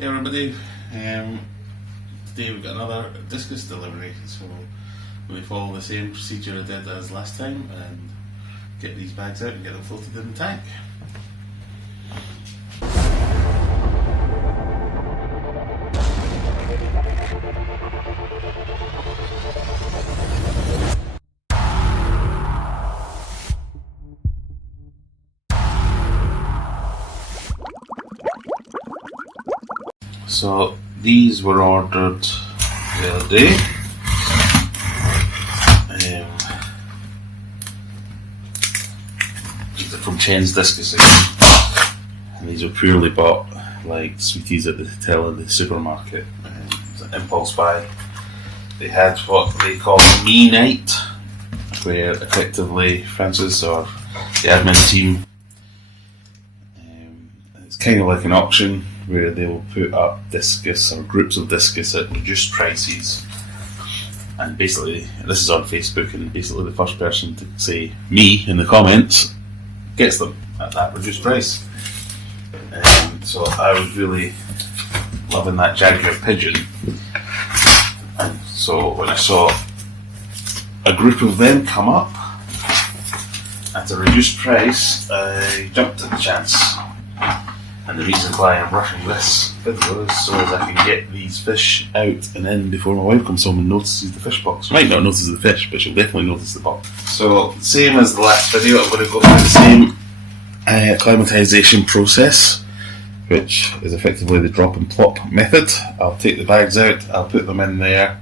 Hey everybody, today we've got another Discus delivery, so we follow the same procedure I did as last time and get these bags out and get them floated in the tank. So these were ordered the other day. These are from Chen's Discus again, and these were purely bought like sweeties at the till of the supermarket. It was an impulse buy. They had what they call Me Night, where effectively Francis or the admin team, it's kind of like an auction where they will put up Discus or groups of Discus at reduced prices, and basically this is on Facebook, and basically the first person to say me in the comments gets them at that reduced price. So I was really loving that Jaguar Pigeon, and so when I saw a group of them come up at a reduced price, I jumped at the chance. And the reason why I'm rushing this video is so as I can get these fish out and in before my wife comes home and notices the fish box. She might not notice the fish, but she'll definitely notice the box. So, same as the last video, I'm going to go through the same acclimatization process, which is effectively the drop and plop method. I'll take the bags out, I'll put them in there,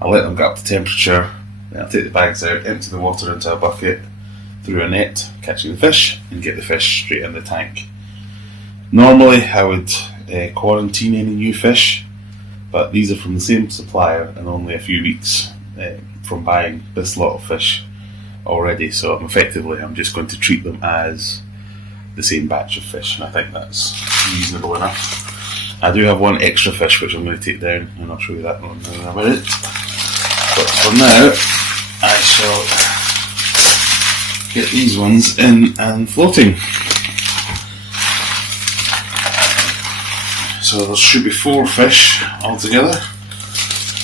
I'll let them get up to temperature, then I'll take the bags out, empty the water into a bucket, through a net, catching the fish, and get the fish straight in the tank. Normally I would quarantine any new fish, but these are from the same supplier and only a few weeks from buying this lot of fish already, so I'm just going to treat them as the same batch of fish, and I think that's reasonable enough. I do have one extra fish which I'm going to take down, and I'll show you that one in a minute, but for now I shall get these ones in and floating. So there should be 4 fish altogether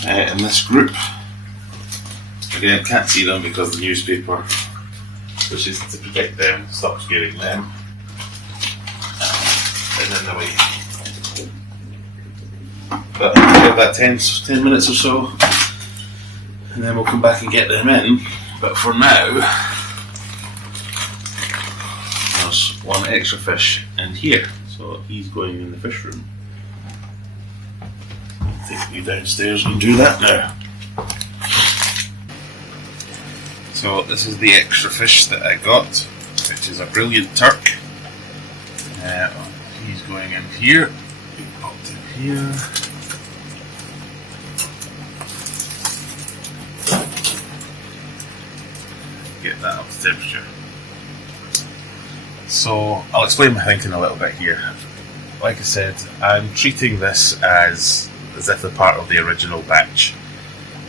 in this group. Again, can't see them because the newspaper, which is to protect them, stops getting them. And in the way. But give that 10 minutes or so, and then we'll come back and get them in. But for now, there's one extra fish in here, so he's going in the fish room. Take you downstairs and do that now. So this is the extra fish that I got, which is a Brilliant Turq. He's going in here. He popped in here. Get that up to temperature. So I'll explain my thinking a little bit here. Like I said, I'm treating this as if they're part of the original batch,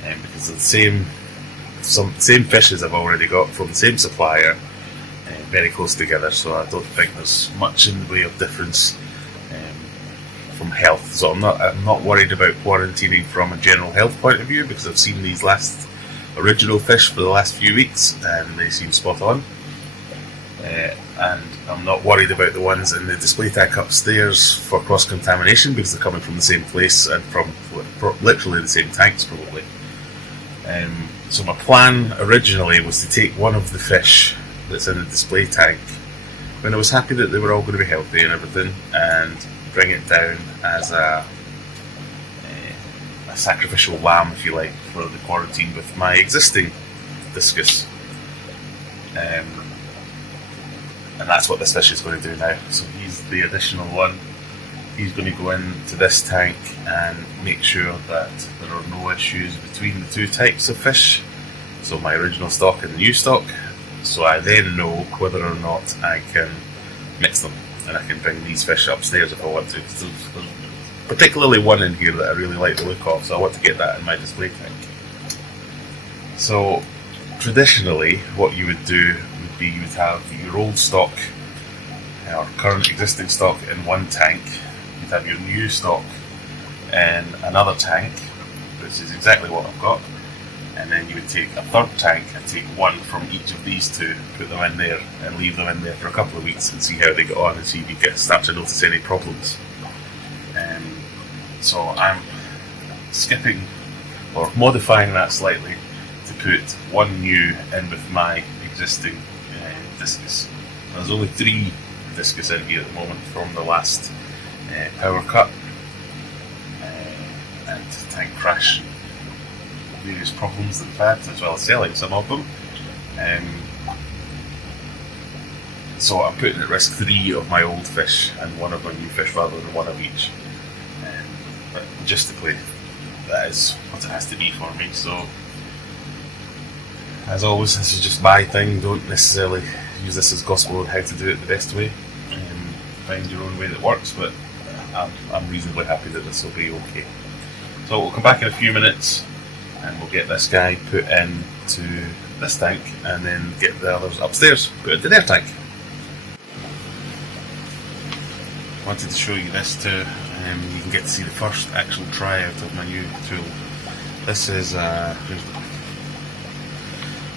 because of the same fishes I've already got from the same supplier, very close together, so I don't think there's much in the way of difference from health. So I'm not worried about quarantining from a general health point of view, because I've seen these last original fish for the last few weeks and they seem spot on. And I'm not worried about the ones in the display tank upstairs for cross-contamination, because they're coming from the same place and from literally the same tanks probably. So my plan originally was to take one of the fish that's in the display tank, when I was happy that they were all going to be healthy and everything, and bring it down as a sacrificial lamb, if you like, for the quarantine with my existing Discus. And that's what this fish is going to do now. So he's the additional one. He's going to go into this tank and make sure that there are no issues between the two types of fish, so my original stock and the new stock, so I then know whether or not I can mix them, and I can bring these fish upstairs if I want to. There's particularly one in here that I really like the look of, so I want to get that in my display tank. So traditionally what you would do would be you would have your old stock or current existing stock in one tank, you'd have your new stock in another tank, which is exactly what I've got, and then you would take a third tank and take one from each of these two, put them in there and leave them in there for a couple of weeks and see how they get on and see if you start to notice any problems. So I'm skipping or modifying that slightly to put one new in with my existing Discus. There's only 3 Discus in here at the moment from the last power cut and tank crash, various problems that we've had, as well as selling some of them. So I'm putting at risk 3 of my old fish and 1 of my new fish rather than 1 of each. But logistically, that is what it has to be for me. So, as always, this is just my thing. Don't necessarily use this as gospel on how to do it the best way. Find your own way that works, but I'm reasonably happy that this will be okay. So we'll come back in a few minutes and we'll get this guy put into this tank and then get the others upstairs put into their tank. Wanted to show you this too. You can get to see the first actual try out of my new tool. This is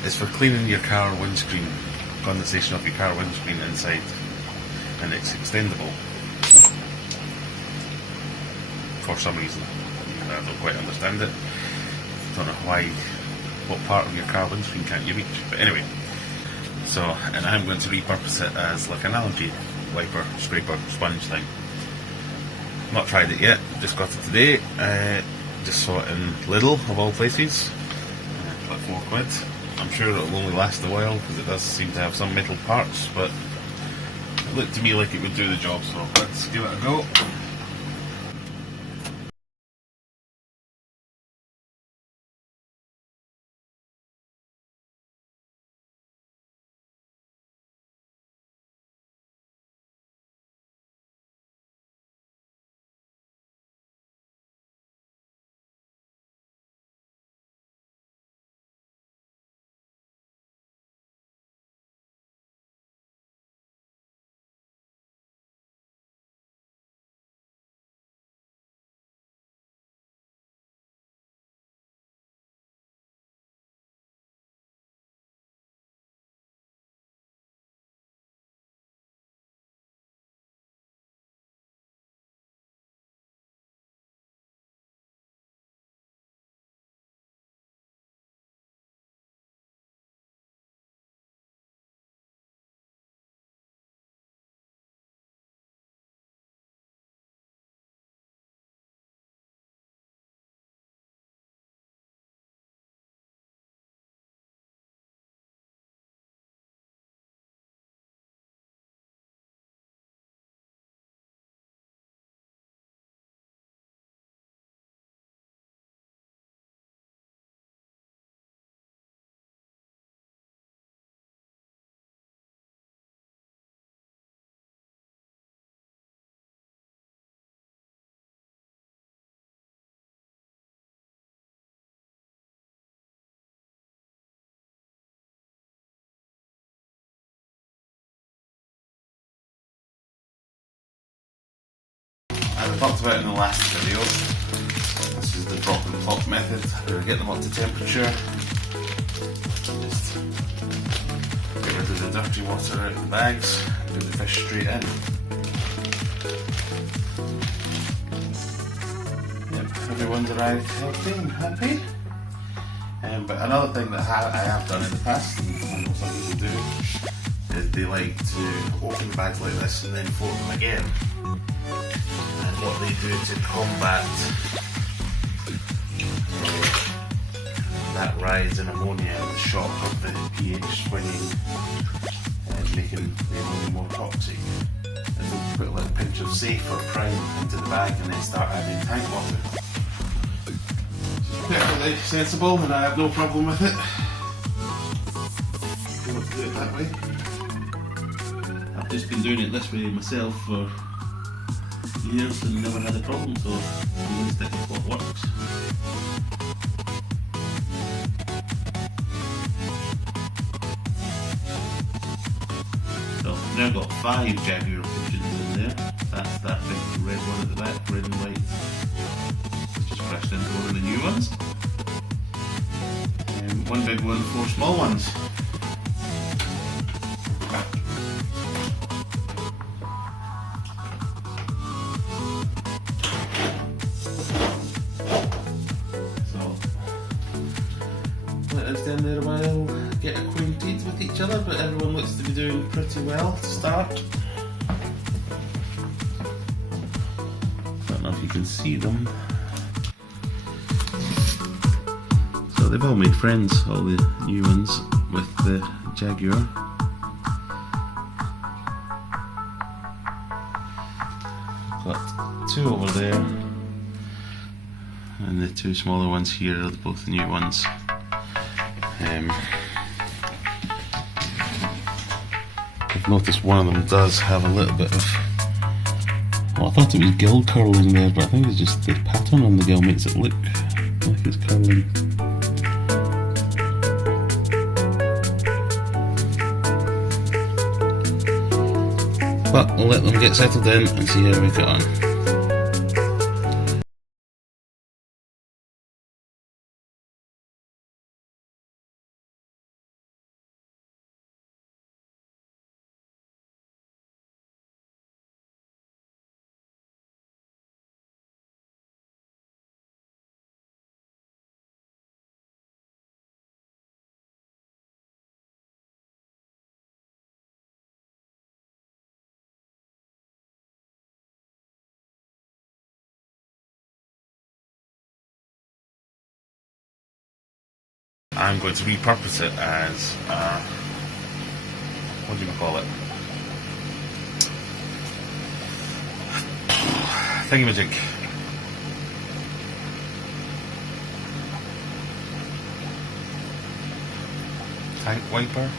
it's for cleaning your car windscreen, condensation off your car windscreen inside, and it's extendable for some reason. I don't quite understand it. Don't know why, what part of your car windscreen can't you reach, but anyway. So, and I'm going to repurpose it as like an algae wiper, scraper, sponge thing. Not tried it yet, just got it today. Just saw it in Lidl of all places, like £4. I'm sure it'll only last a while because it does seem to have some metal parts, but it looked to me like it would do the job, so let's give it a go. As I talked about in the last video, this is the drop and plop method. We're going to get them up to temperature. Just get rid of the dirty water out of the bags, put the fish straight in. Yep, everyone's arrived healthy and happy. But another thing that I have done in the past, and I know some people do, is they like to open the bags like this and then fold them again. And what they do to combat that rise in ammonia and the shock of the pH swinging and making the ammonia more toxic, is they'll put a little pinch of safe or prime into the bag and then start adding tank water. It's perfectly sensible and I have no problem with it. If you want to do it that way. I've just been doing it this way myself for years and never had a problem, so I'm going to stick with what works. So I've now got 5 Jaguar Pigeons in there. That's that big red one look at that, red and white. Just crashed into one of the new ones. One big one, 4 small ones. So, let us down there a while, get acquainted with each other, but everyone looks to be doing pretty well to start. Don't know if you can see them. So they've all made friends, all the new ones, with the Jaguar. Got 2 over there, and the 2 smaller ones here are both the new ones. I've noticed one of them does have a little bit of, well, I thought it was gill curling there, but I think it's just the pattern on the gill makes it look like it's curling. But we'll let them get settled in and see how we get on. I'm going to repurpose it as what do you call it? Thingamajig. Tank wiper.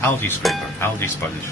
Algae scraper, algae sponge.